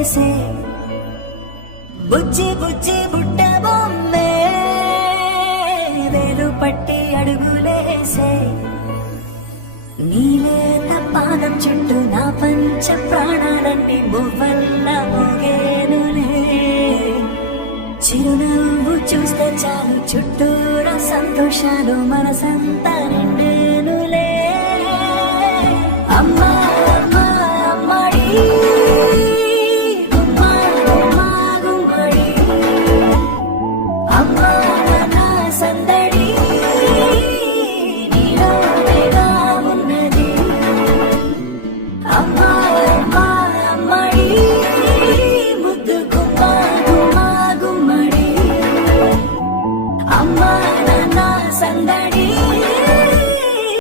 వేసే బుజ్జి బుజ్జి బుట్ట బొమ్మే వేలు పట్టి అడుగులేసే నీలేత పాదం చుట్టూ నా పంచ ప్రాణాలన్నీ మువ్వల్ల మోగేనులే చిరునవ్వు చూస్తే చాలు చుట్టూరా సంతోషాలు మనసంతా నిండేనులే అమ్మా